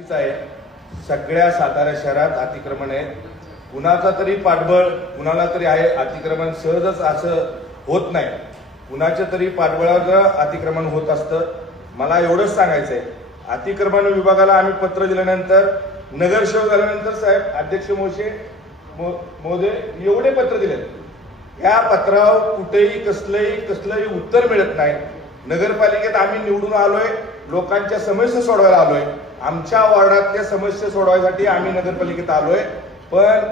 नक्कीच आहे. सगळ्या सातारा शहरात अतिक्रमण आहे. कुणाचा तरी पाठबळ कुणाला तरी आहे. अतिक्रमण सहजच असं होत नाही. कुणाच्या तरी पाठबळावर अतिक्रमण होत असतं. मला एवढंच सांगायचं आहे, अतिक्रमण विभागाला आम्ही पत्र दिल्यानंतर, नगरसेवक झाल्यानंतर साहेब अध्यक्ष महोदय एवढे पत्र दिले, या पत्रावर कुठेही कसलंही उत्तर मिळत नाही. नगरपालिकेत आम्ही निवडून आलोय, लोकांच्या समस्या सोडवायला आलोय. आमच्या वॉर्डातल्या समस्या सोडवायसाठी आम्ही नगरपालिकेत आलोय. पण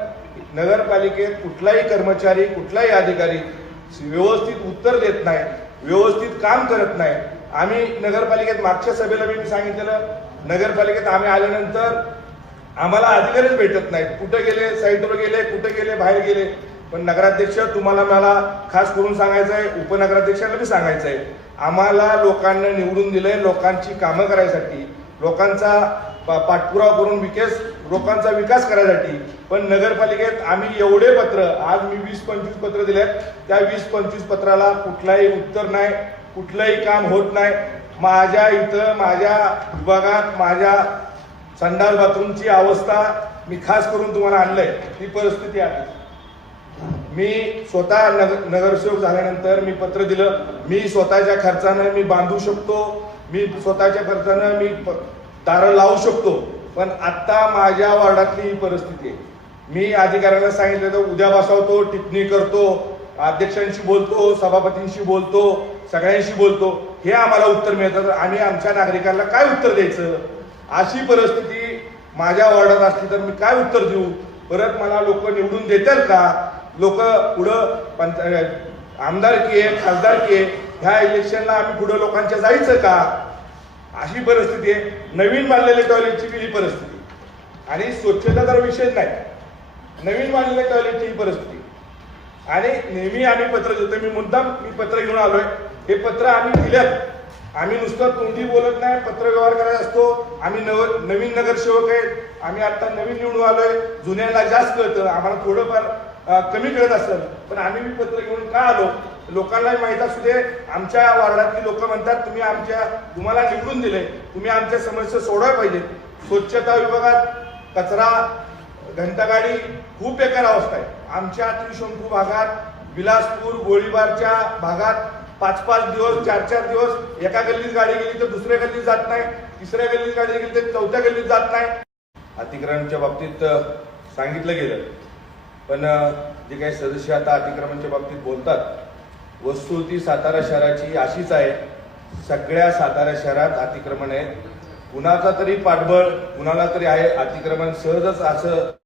नगरपालिकेत कुठलाही कर्मचारी, कुठलाही अधिकारी व्यवस्थित उत्तर देत नाही, व्यवस्थित काम करत नाही. आम्ही नगरपालिकेत मागच्या सभेला मी सांगितलेलं, नगरपालिकेत आम्ही आल्यानंतर आम्हाला अधिकारीच भेटत नाहीत. कुठे गेले, साईटवर गेले, कुठे गेले, बाहेर गेले. पण नगराध्यक्ष, तुम्हाला मला खास करून सांगायचं आहे, उपनगराध्यक्षांना बी सांगायचं आहे, आम्हाला लोकांना निवडून दिलंय लोकांची कामं करायसाठी, लोकांचा पाठपुरावा करून लोकांचा विकास करायसाठी. पण नगरपालिकेत आम्ही एवढे पत्र, आज मी 20-25 पत्र दिलेत, त्या 20-25 पत्राला कुठलाही उत्तर नाही, कुठलंही काम होत नाही. माझ्या इथं, माझ्या विभागात, माझ्या संडास बाथरूमची अवस्था मी खास करून तुम्हाला आणलंय, ती परिस्थिती आहे. मी स्वतः नगरसेवक झाल्यानंतर मी पत्र दिलं, मी स्वतःच्या खर्चानं मी बांधू शकतो, मी स्वतःच्या खर्चानं मी दारं लावू शकतो. पण आत्ता माझ्या वॉर्डातली ही परिस्थिती आहे. मी अधिकाऱ्यांना सांगितलं तर उद्या बसवतो, टिप्पणी करतो, अध्यक्षांशी बोलतो, सभापतींशी बोलतो, सगळ्यांशी बोलतो. हे आम्हाला उत्तर मिळतं. आम्ही आमच्या नागरिकांना काय उत्तर द्यायचं? अशी परिस्थिती माझ्या वॉर्डात असली तर मी काय उत्तर देऊ? परत मला लोक निवडून देतात का? लोक पुढं आमदारकी आहे, खासदारकी आहे, ह्या इलेक्शनला आम्ही पुढे लोकांच्या जायचं का? अशी परिस्थिती आहे. नवीन बांधलेल्या टॉयलेटची ही परिस्थिती, आणि स्वच्छता तर विषयच नाही, नवीन बांधलेल्या टॉयलेटची ही परिस्थिती. आणि नेहमी आम्ही पत्र देतो, मी पत्र घेऊन आलोय. हे पत्र आम्ही दिल्यात. आम्ही नुसतं तोंडी बोलत नाही, पत्र व्यवहार करायचा असतो. आम्ही नवीन नगरसेवक आहेत, आम्ही आता नवीन निवडून आलोय. जुन्याला जास्त कळतं, आम्हाला थोडंफार कमी कळत असेल, पण आम्ही पत्र घेऊन का आलो? लोकांना माहित असू दे. आमच्या वार्डातली लोक म्हणतात, तुम्हाला निवडून दिले, तुम्ही आमच्या समस्या सोडवायला पाहिजेत. स्वच्छता विभागात कचरा, घंटागाडी खूप बेकार अवस्था आहे. आमच्या त्रिशंकू भागात, विलासपूर, गोळीबारच्या भागात 5-5 दिवस, 4-4 दिवस एका गल्लीत गाडी गेली तर दुसऱ्या गल्लीत जात नाही, तिसऱ्या गल्लीत गाडी गेली तर चौथ्या गल्लीत जात नाही. अतिक्रमणाच्या बाबतीत सांगितलं गेलं, पण जे काही सदस्य आता अतिक्रमणाच्या बाबतीत बोलतात, वस्तुस्थिती सातारा शहराची अशीच आहे. सगळ्या सातारा शहरात अतिक्रमण आहे. कुणाचा तरी पाठबळ कुणाला तरी आहे. अतिक्रमण सहजच असं